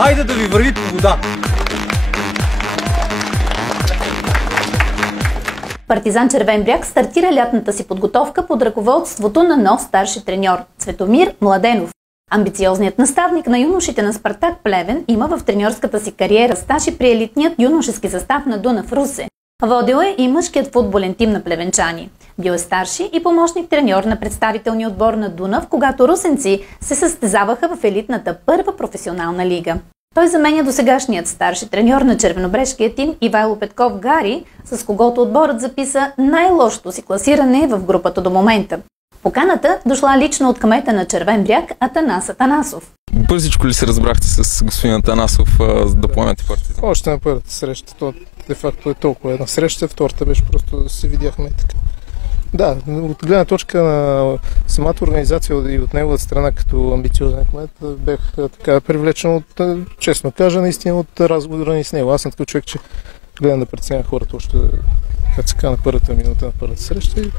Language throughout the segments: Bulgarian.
Айде да ви върви по вода! Партизан Червен бряг стартира лятната си подготовка под ръководството на нов старши треньор Цветомир Младенов. Амбициозният наставник на юношите на Спартак Плевен има в треньорската си кариера стаж и при елитният юношески състав на Дунав Русе. Водил е и мъжкият футболен тим на плевенчани. Бил е старши и помощник треньор на представителния отбор на Дунав, когато русенци се състезаваха в елитната първа професионална лига. Той заменя досегашният старши треньор на червенобрежкия тим Ивайло Петков Гари, с когото отборът записа най-лошото си класиране в групата до момента. Поканата дошла лично от кмета на Червен бряг Атанас Атанасов. Бързичко ли се разбрахте с господин Атанасов да поемете партията? Още на първата среща. То де-факто е толкова една среща, втората беше просто да се видяхме така. Да, от гледна точка на самата организация и от неговата страна като амбициозен кмет бях така привлечен от, честно кажа, наистина от разговора ни с него. Аз съм такъв човек, че гледам да преценя хората още на първата минута на първата среща и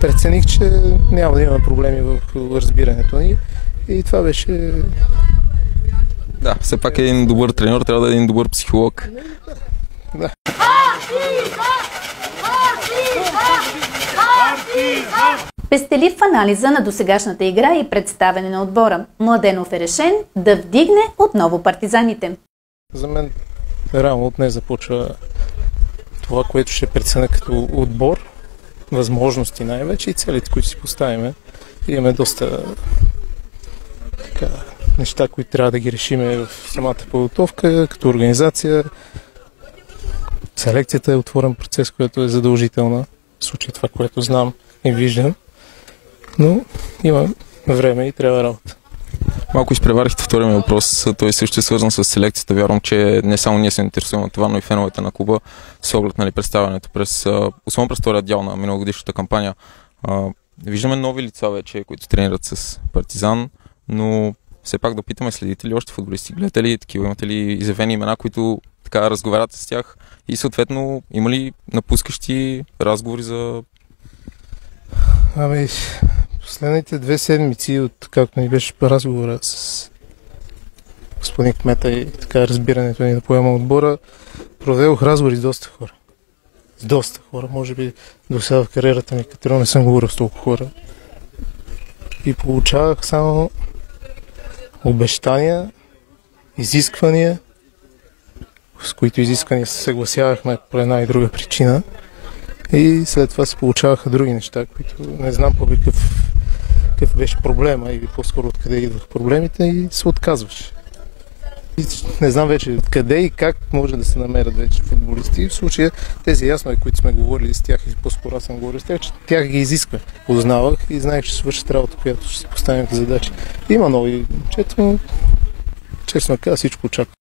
прецених, че няма да имаме проблеми в разбирането ни и това беше... Да, все пак един добър треньор трябва да е един добър психолог. Да. Пестелив в анализа на досегашната игра и представяне на отбора, Младенов е решен да вдигне отново партизаните. За мен реално от днес започва това, което ще преценя като отбор, възможности най-вече и целите, които си поставиме. Имаме доста неща, които трябва да ги решиме в самата подготовка, като организация. Селекцията е отворен процес, който е задължителна. В случай това, което знам и виждам. Но има време и трябва работа. Малко изпреварихте втория ми въпрос. Той също е свързан с селекцията. Вярвам, че не само ние се интересуваме от това, но и феновете на клуба с оглед представянето особено през втория дял на миналогодишната кампания. Виждаме нови лица вече, които тренират с Партизан, но все пак да питаме, следите ли още футболисти? Гледате ли такива? Имате ли изявени имена, които така разговаряте с тях? И съответно, има ли напускащи разговори за... Последните 2 седмици, от както ни беше разговора с господин кмета и така разбирането ни да поема отбора, проведох разговори с доста хора. С доста хора. Може би до сега в кариерата ми като не съм говорил с толкова хора. И получавах само обещания, изисквания, с които изисквания се съгласявахме по една и друга причина. И след това се получаваха други неща, които не знам по какъв беше проблема или по-скоро откъде идват проблемите и се отказваш. И не знам вече откъде и как може да се намерят вече футболисти. В случая тези ясно, които сме говорили с тях и по-скоро аз съм говорил с тях, че тях ги изисква. Познавах и знаех, че свършат работа, която ще си поставим като задача. Има нови момчета, но честно каза всичко очаква.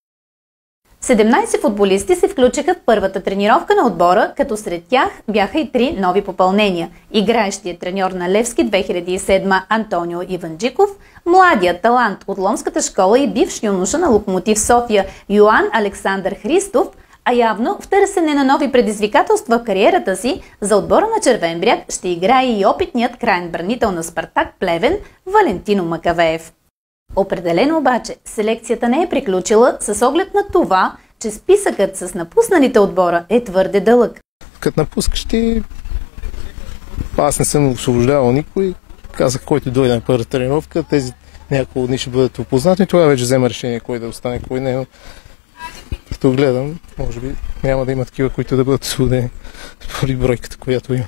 17 футболисти се включиха в първата тренировка на отбора, като сред тях бяха и 3 нови попълнения. Играещият треньор на Левски 2007 Антонио Иванджиков, младият талант от Ломската школа и бивш юноша на Локомотив София Йоан Александър Христов, а явно в търсене на нови предизвикателства в кариерата си, за отбора на Червен бряг ще играе и опитният крайен бранител на Спартак Плевен Валентино Макавеев. Определено обаче селекцията не е приключила с оглед на това, че списъкът с напусналите отбора е твърде дълъг. Като напускаш ти, аз не съм освобождавал никой. Казах, който дойде на първа тренировка, тези няколко дни ще бъдат опознати и тогава вече взема решение кой да остане, кой не. Като гледам, може би няма да има такива, които да бъдат освободени поради бройката, която има.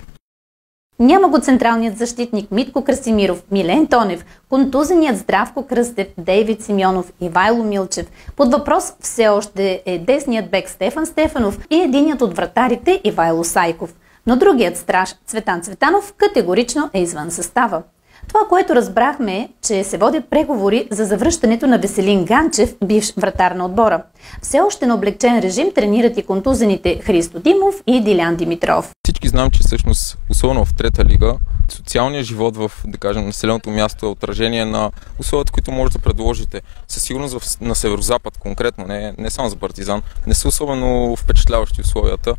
Няма го централният защитник Митко Красимиров, Милен Тонев, контузеният Здравко Кръстев, Дейвид Симеонов, Ивайло Милчев. Под въпрос все още е десният бек Стефан Стефанов и единият от вратарите Ивайло Сайков. Но другият страж Цветан Цветанов категорично е извън състава. Това, което разбрахме е, че се водят преговори за завръщането на Веселин Ганчев, бивш вратар на отбора. Все още на облегчен режим тренират и контузените Христо Димов и Дилян Димитров. Всички знам, че всъщност, особено в трета лига, социалният живот в, да кажем, населеното място е отражение на условията, които може да предложите. Със сигурност на северозапад конкретно, не само за Партизан, не са особено впечатляващи условията.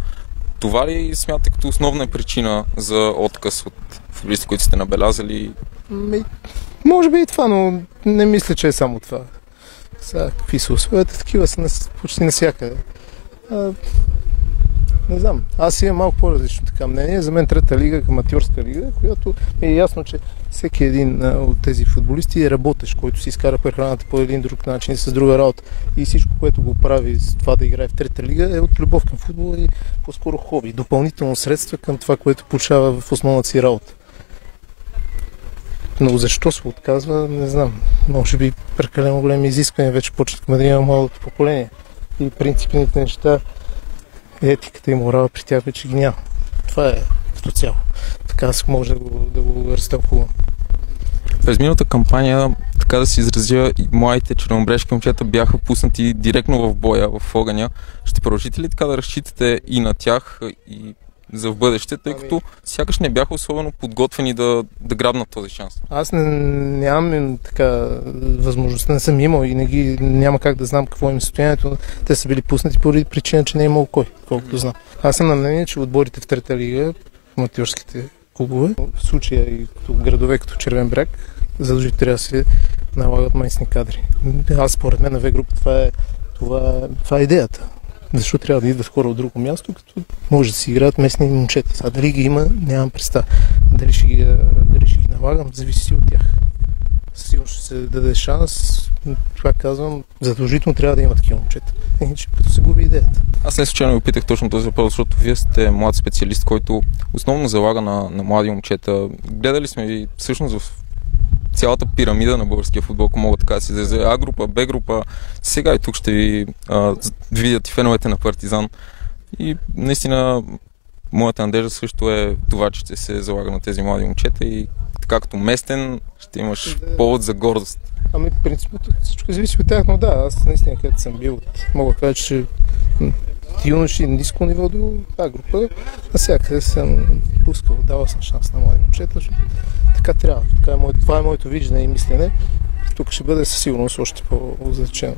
Това ли смятате като основна причина за отказ от футболисти, които сте набелязали? Може би и това, но не мисля, че е само това. Сега, какви са условията, такива са почти навсякъде. Не знам, аз имам малко по-различно така мнение. За мен трета лига е аматьорска лига, която ми е ясно, че всеки един от тези футболисти е работещ, който си изкара прехраната по един друг начин, с друга работа. И всичко, което го прави с това да играе в трета лига, е от любов към футбола и по-скоро хоби. Допълнително средства към това, което получава в основната си работа. Но защо се отказва, не знам. Може би прекалено големи изисквания вече почват да има младото поколение. И принципните неща, етиката и морала при тях вече ги няма. Това е като цяло. Така може да го разтълкувам. През миналата кампания, така да се изразя, младите черномбрежки момчета бяха пуснати директно в боя, в огъня. Ще продължите ли така да разчитате и на тях и за в бъдеще, тъй като сякаш не бяха особено подготвени да грабнат този шанс? Аз нямам така възможността, не съм имал и няма как да знам какво им е състоянието. Те са били пуснати поради причина, че не е имал кой, колкото знам. Аз съм на мнение, че отборите в трета лига, аматьорските клубове, в случая и като градове като Червен бряг, задължително трябва да се налагат майсни кадри. Аз според мен на В група това е идеята. Защо трябва да идват хора от друго място, като може да си играят местни момчета. Сега дали ги има, нямам представа. Дали ще ги налагам, зависи от тях. Сигурно ще се даде шанс. Това казвам, задължително трябва да има такива момчета. Иначе като се губи идеята. Аз не случайно ви питах точно този въпрос, защото вие сте млад специалист, който основно залага на млади момчета. Гледали сме ви всъщност в цялата пирамида на българския футбол, ако мога така да се изразя. А група, Б група. Сега и тук ще ви видят и феновете на Партизан. И наистина моята надежда също е това, че ще се залага на тези млади момчета и така като местен ще имаш повод за гордост. Ами принципно всичко зависи от тях, но да, аз наистина където съм бил, мога да кажа, че юноши ниско ниво до А група, навсякъде съм пускал, давал съм шанс на млади момчета. Така трябва. Това е моето виждане и мислене. Тук ще бъде със сигурност още по-значено.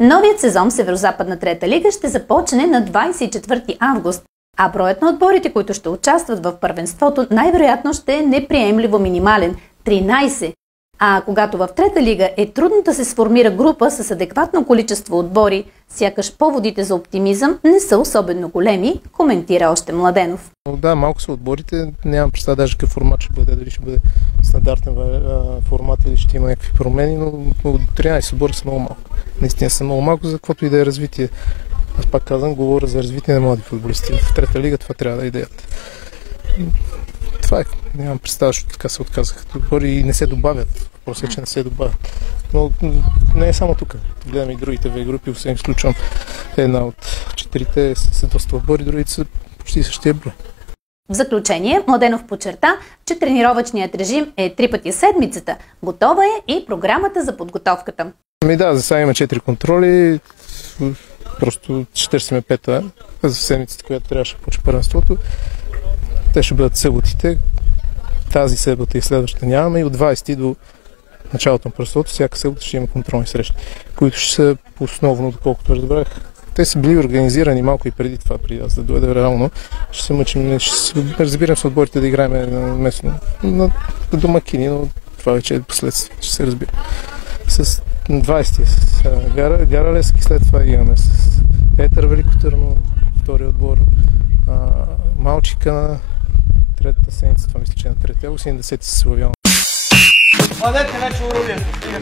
Новият сезон в Северозападна трета лига ще започне на 24 август, а броят на отборите, които ще участват в първенството, най-вероятно ще е неприемливо минимален – 13. А когато в трета лига е трудно да се сформира група с адекватно количество отбори, сякаш поводите за оптимизъм не са особено големи, коментира още Младенов. Да, малко са отборите, нямам представа даже какъв формат ще бъде, дали ще бъде стандартен формат или ще има някакви промени, но 13 отбора са много малко. Наистина са много малко, за каквото и да е развитие. Аз пак казвам, говоря за развитие на млади футболисти. В трета лига това трябва да е идеята. Това е. Нямам представа, защото така се отказаха отбори и не се добавят. Въпросът е, че не се добавят. Но не е само тук. Гледам и другите В групи, освен изключвам една от 4-те са доста отбори, другите са почти същия брой. В заключение, Младенов подчерта, че тренировъчният режим е 3 пъти седмицата. Готова е и програмата за подготовката. Ами да, за сега има 4 контроли. Просто ще търсиме 5-та за седмицата, която трябваше да почне първенството. Те ще бъдат съботите. Тази събота и следващата нямаме и от 20 до началото на първенството всяка събота ще има контролни срещи, които ще са основно, доколкото разбрах. Те са били организирани малко и преди това, преди аз да дойда реално. Ще се мъчим, ще се разбирам с отборите да играем местно на домакини, но това вече е последствие, ще се разбира. С 20 с Гара Лески, след това имаме с Етър Велико Търново, втори отбор, Малчика на третата седмица, това мисля, че на третия, 80 с Славян. Младете вече уродието, стига.